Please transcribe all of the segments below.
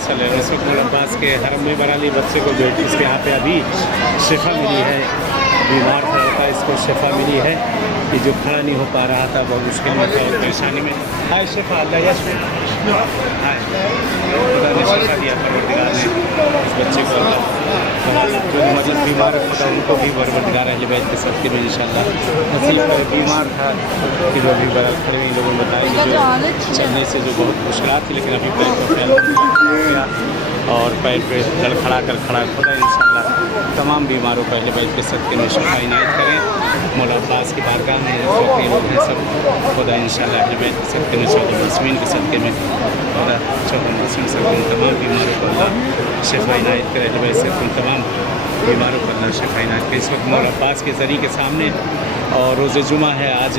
वसल्लम। इस वक्त मौला अब्बास के हरम में बराली बच्चे को जो इसके यहाँ पे अभी शिफा मिली है, बीमार था, इसको शिफा मिली है। ये जो खड़ा नहीं हो पा रहा था, बहुत मुश्किल में था और परेशानी में। हाय शिफा, अल्लाह यशफी, हाय, खुदा ने शिफा दिया, परवरदिगार ने इस बच्चे को, जो मतलब बीमार था उनको भी परवरदिगार अहले बैत के सदके में इंशाअल्लाह नसीब करे। बीमार था कि जो अभी बड़ा खड़े हुए लोगों ने बताया कि चलने से जो बहुत मुश्किलात थी, लेकिन अभी पैर को फैल गया और पैर पे लड़खड़ा कर खड़ा खुदा इंशाअल्लाह तमाम बीमारों को अहले बैत के सदके में शिफा इनायत करें। मौला अब्बास की बारगाह में जो लोग हैं सब खुदा इंशाअल्लाह अहले बैत के सदके में, चौदह मुस्लिमीन के सदके में खुदा चौदह मुस्लिम सदके तमाम बीमारों को अल्लाह शिफा इनायत करे। अहले बैत से तमाम बीमारों को अल्लाह शिफा इनायत करे। इस वक्त मौला अब्बास के ज़रिए के सामने और रोज़े जुमा है आज,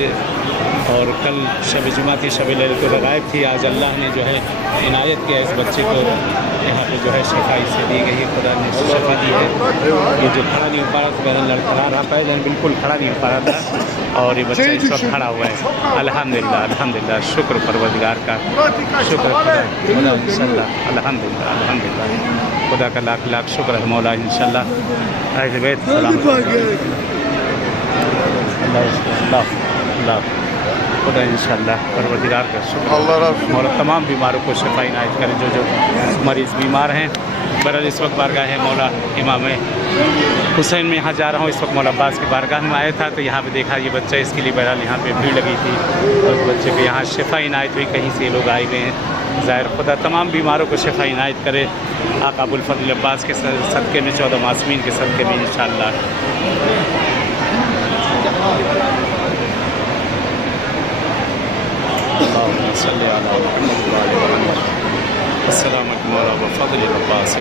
और कल शब जुमा थी, शब लैलतुल गायब थी। आज अल्लाह ने जो है इनायत किया इस बच्चे को, यहाँ पे जो है शफाई से दी गई है, खुदा ने शफा दी है। ये जो खड़ा नहीं हो पा रहा था, पहले लड़खड़ा रहा, पहले बिल्कुल खड़ा नहीं हो पा रहा था, और ये बच्चा इस वक्त खड़ा हुआ है। अल्हम्दुलिल्लाह, अल्हम्दुलिल्लाह, शुक्र परवरदिगार का, शुक्र खुदा इंशाअल्लाह, अल्हम्दुलिल्लाह, अल्हम्दुलिल्लाह, खुदा का लाख लाख शुक्र है मौला इंशाअल्लाह। अहले बैत सलाम अल्लाह खुदा इंशाअल्लाह परवरदिगार का शुक्र मौला तमाम बीमारों को शिफा इनायत करे। जो मरीज़ बीमार हैं, बहरहाल इस वक्त बारगाह है मौला इमाम हुसैन में यहाँ जा रहा हूँ। इस वक्त मौला अब्बास की बारगाह में आया था तो यहाँ पे देखा ये बच्चा, इसके लिए बहरहाल यहाँ पे भीड़ लगी थी और उस बच्चे को यहाँ शिफा इनायत हुई। कहीं से लोग आए हुए हैं, ज़ाहिर खुदा तमाम बीमारों को शिफा इनायत करे आका अबुल फज़ल अब्बास के सदक़े में, 14 मासूमीन के सदक़े में इंशाअल्लाह। अस्सलाम वालेकुम व रहमतुल्लाहि व बरकातहू। अस्सलाम वालेकुम व फज़ल अब्बास।